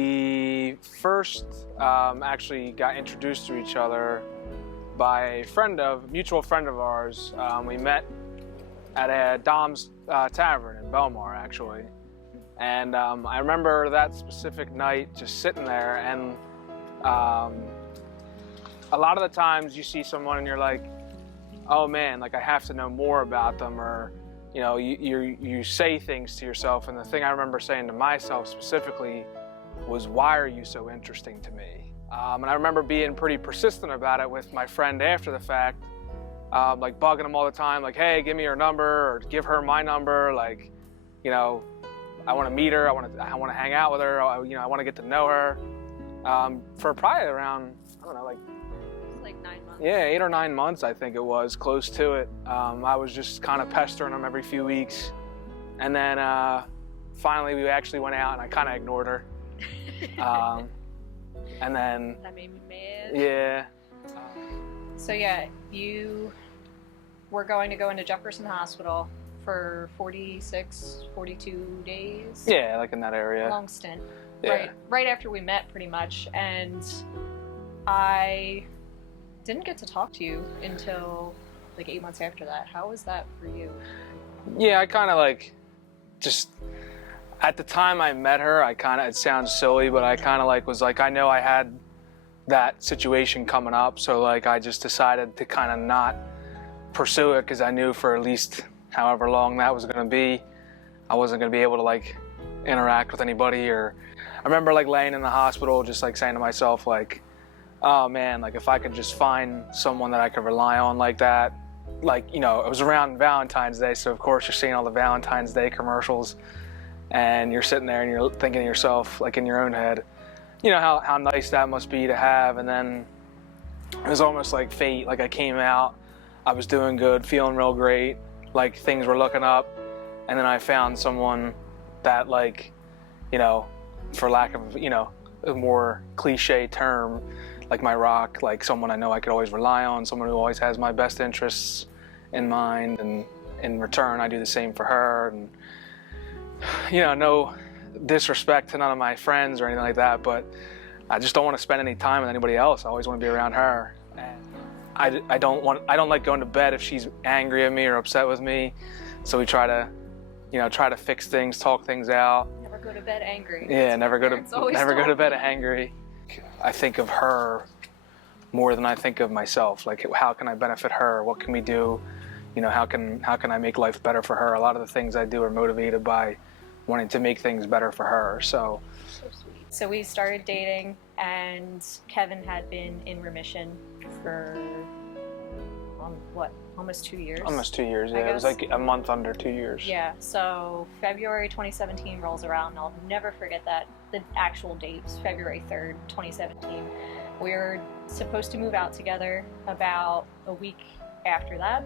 We first actually got introduced to each other by a mutual friend of ours. We met at a Dom's Tavern in Belmar, actually. And I remember that specific night just sitting there, and a lot of the times you see someone and you're like, oh man, like I have to know more about them, or you know, you say things to yourself, and the thing I remember saying to myself specifically was, why are you so interesting to me? And I remember being pretty persistent about it with my friend after the fact, like bugging him all the time, like, hey, give me your number, or give her my number, like, you know, I want to meet her, I want to hang out with her, you know, I want to get to know her. For probably around, I don't know, like 9 months. Yeah, 8 or 9 months, I think it was, close to it. I was just kind of pestering him every few weeks. And then finally we actually went out and I kind of ignored her. And then... That made me mad. Yeah. So yeah, you were going to go into Jefferson Hospital for 46, 42 days? Yeah, like in that area. Long stint. Yeah. Right after we met, pretty much. And I didn't get to talk to you until like 8 months after that. How was that for you? Yeah, I kind of like, just, at the time I met her, it sounds silly, but I kind of like was like, I know I had that situation coming up, so like I just decided to kind of not pursue it, because I knew for at least however long that was going to be, I wasn't going to be able to like interact with anybody. Or I remember like laying in the hospital just like saying to myself like, oh man, like if I could just find someone that I could rely on like that. Like, you know, it was around Valentine's Day, so of course you're seeing all the Valentine's Day commercials, and you're sitting there and you're thinking to yourself, like in your own head, you know, how nice that must be to have. And then it was almost like fate. Like I came out, I was doing good, feeling real great, like things were looking up, and then I found someone that, like, you know, for lack of, you know, a more cliche term, like my rock, like someone I know I could always rely on, someone who always has my best interests in mind, and in return I do the same for her. And you know, no disrespect to none of my friends or anything like that, but I just don't want to spend any time with anybody else. I always want to be around her. And I don't like going to bed if she's angry at me or upset with me, so we try to fix things, talk things out. Never go to bed angry. Yeah, never go to bed angry. I think of her more than I think of myself. Like, how can I benefit her? What can we do? You know, how can I make life better for her? A lot of the things I do are motivated by wanting to make things better for her. So sweet. So we started dating, and Kevin had been in remission for almost 2 years? Almost 2 years, yeah. It was like a month under 2 years. Yeah, so February 2017 rolls around, and I'll never forget that. The actual date was February 3rd, 2017. We were supposed to move out together about a week after that,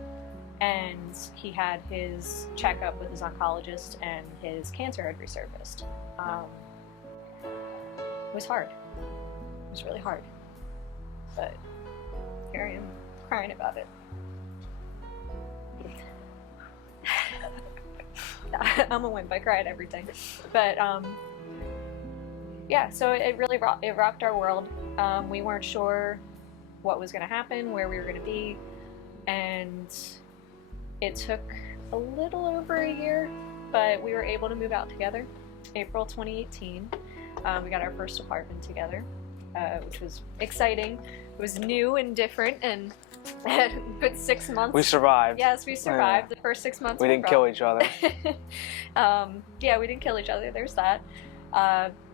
and he had his checkup with his oncologist, and his cancer had resurfaced. It was hard. It was really hard. But here I am, crying about it. I'm a wimp, I cry at everything. But yeah, so it really rocked our world. We weren't sure what was going to happen, where we were going to be, and it took a little over a year, but we were able to move out together. April 2018, we got our first apartment together, which was exciting. It was new and different, and a good 6 months. We survived. Yes, we survived. Yeah. The first 6 months. We didn't kill each other. Yeah, we didn't kill each other. There's that.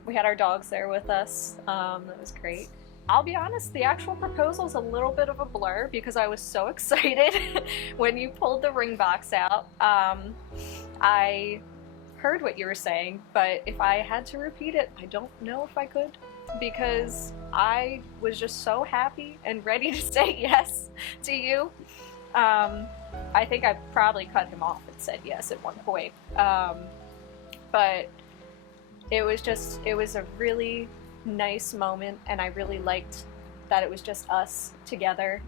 We had our dogs there with us. That was great. I'll be honest, the actual proposal is a little bit of a blur because I was so excited when you pulled the ring box out. I heard what you were saying, but if I had to repeat it, I don't know if I could, because I was just so happy and ready to say yes to you. I think I probably cut him off and said yes at one point. But it was a really nice moment, and I really liked that it was just us together.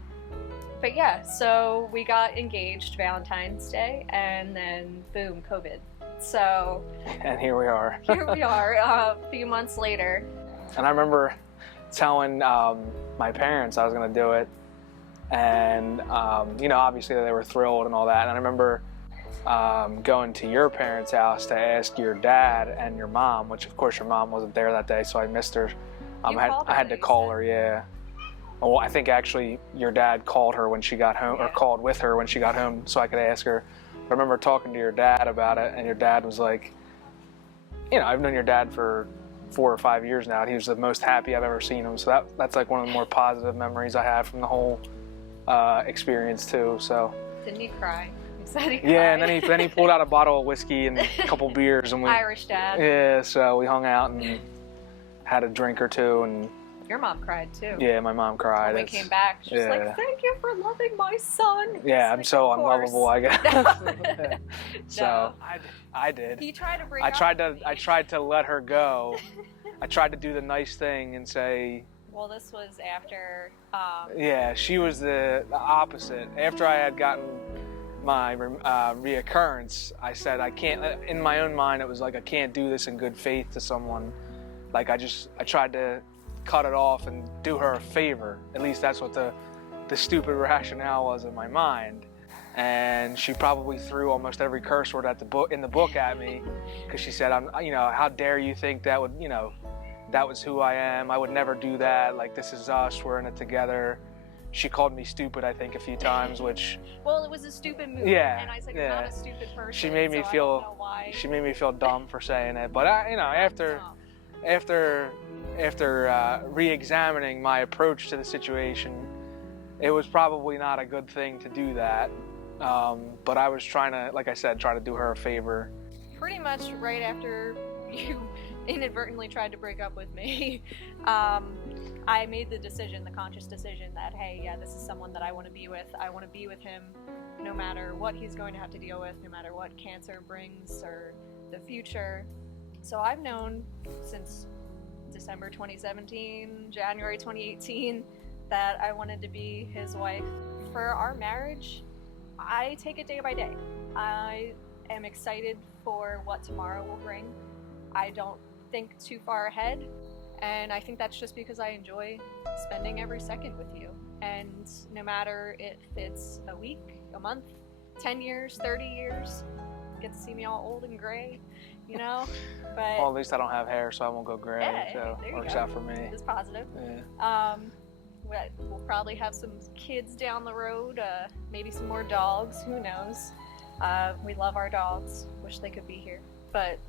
But yeah, so we got engaged Valentine's Day, and then boom, COVID. So and here we are. Here we are, a few months later. And I remember telling my parents I was going to do it. And, you know, obviously they were thrilled and all that. And I remember going to your parents' house to ask your dad and your mom, which of course your mom wasn't there that day, so I missed her. I had to call her, yeah. Well, I think actually your dad called her when she got home, or called with her when she got home, so I could ask her. But I remember talking to your dad about it, and your dad was like, you know, I've known your dad for 4 or 5 years now, and he was the most happy I've ever seen him. So that's like one of the more positive memories I have from the whole experience too. So. Didn't he cry? He said he cried. Yeah, and then he pulled out a bottle of whiskey and a couple beers, and we Irish dad. Yeah, so we hung out and had a drink or two, and your mom cried too. Yeah, my mom cried. When we came back, she was like, "Thank you for loving my son." Yeah, I'm like, so unlovable, I guess. So No. I did. He tried to bring. I tried to let her go. I tried to do the nice thing and say. Well, this was after. Yeah, she was the opposite. After I had gotten my reoccurrence, I said I can't. In my own mind, it was like I can't do this in good faith to someone. Like I tried to cut it off and do her a favor. At least that's what the stupid rationale was in my mind. And she probably threw almost every curse word in the book at me, because she said, you know, how dare you think that would, you know, that was who I am. I would never do that. Like, this is us. We're in it together. She called me stupid, I think, a few times, which. Well, it was a stupid move. Yeah. And I was like, I'm not a stupid person. She made me feel. I don't know why. She made me feel dumb for saying it. But you know, after re-examining my approach to the situation, it was probably not a good thing to do that. But I was trying to, like I said, try to do her a favor. Pretty much right after you inadvertently tried to break up with me, I made the conscious decision that, hey, yeah, this is someone that I want to be with. I want to be with him no matter what he's going to have to deal with, no matter what cancer brings or the future. So I've known since December 2017, January 2018, that I wanted to be his wife. For our marriage, I take it day by day. I am excited for what tomorrow will bring. I don't think too far ahead, and I think that's just because I enjoy spending every second with you. And no matter if it's a week, a month, 10 years, 30 years, get to see me all old and gray, you know? But well, at least I don't have hair, so I won't go gray. Yeah, so it works out for me. It's positive. Yeah. We'll probably have some kids down the road, maybe some more dogs, who knows. We love our dogs, wish they could be here. But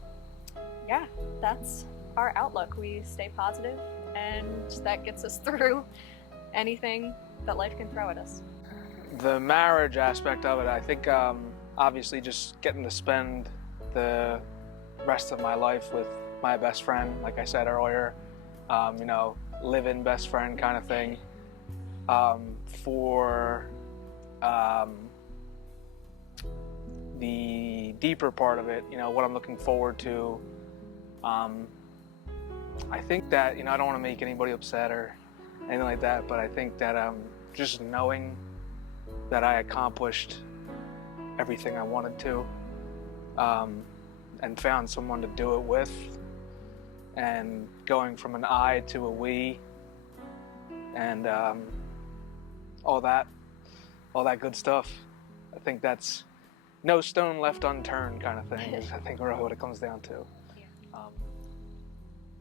yeah, that's our outlook. We stay positive, and that gets us through anything that life can throw at us. The marriage aspect of it, I think obviously just getting to spend the rest of my life with my best friend, like I said earlier, you know, live-in best friend kind of thing. For the deeper part of it, you know, what I'm looking forward to, I think that, you know, I don't want to make anybody upset or anything like that, but I think that just knowing that I accomplished everything I wanted to, and found someone to do it with, and going from an I to a we, and all that good stuff. I think that's no stone left unturned kind of thing is I think really what it comes down to. Yeah.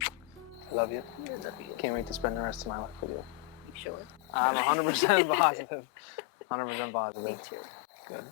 I love you. I love you. Can't wait to spend the rest of my life with you. You sure? I'm 100% positive. 100% positive. Me too. Good.